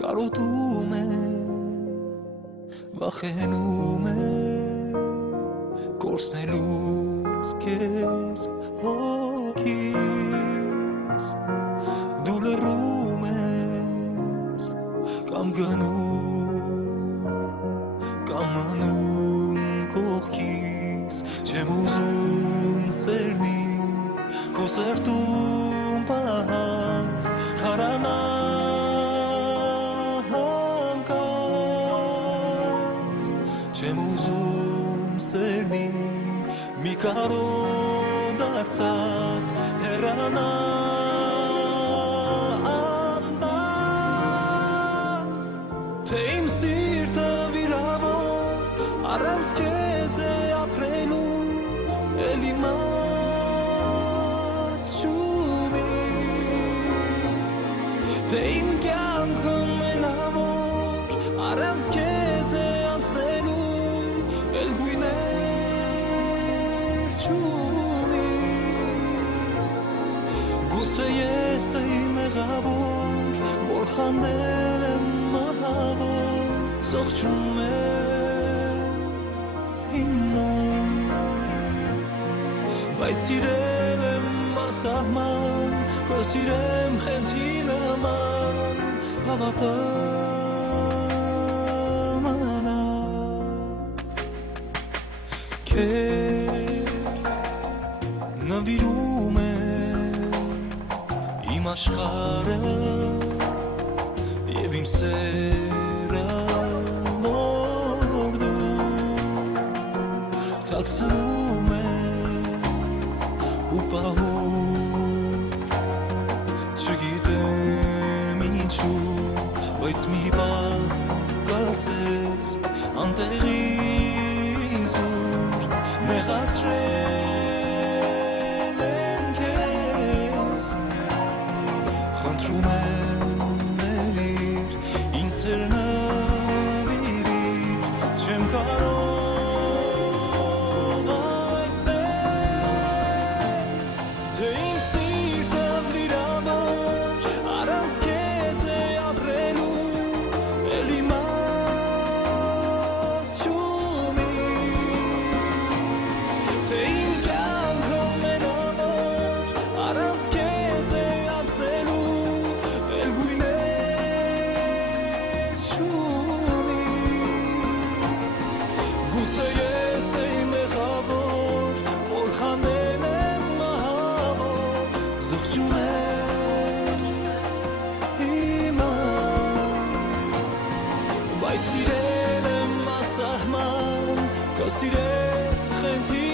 կարոտում է, վախենում է կորցնելուց քեզ հոգիս դու լռում ես կամ գնում կամ մնում կողքիս չեմ ուզում սերնի քո սրտում պահած քարանա չեմ ուզում սերնի մի կարոտ դարձած հեռանա անտած թե իմ սիրտը վիրավոր առանց քեզ է ապրելու էլի մաս չունի թե իմ կյանքը մենավոր առանց քեզ է անցնելու էլ գույներ չունի գուցե ես էի մեղավոր որ խանդել եմ մահավոր զղջում է հիմա բայց սիրել եմ ասահման քո սիրեմ խենթի նման հավատամ անա քեզ նվիրում է իմ աշխարհը և իմ սերը որ դու թաքցնում ես ու պահում չգիտեմ ինչու բայց մի բան կարծես անտեղի զուր մեղացրել եմ քեզ խնդրում եմ ելիր ինձ սերնավիրիր չեմ կարող այսպես թե իմ սիրտը վիրավոր առանց քեզ է ապրելու էլի մաս չունի թե իմ կյանքը մենավոր առանց քեզ է անցնելու էլ գույներ չունի գուցե ես էի մեղավոր որ խանդել եմ մահավոր զղջում էր հիմա բայց սիրել եմ ասահման քո սիրել խենթի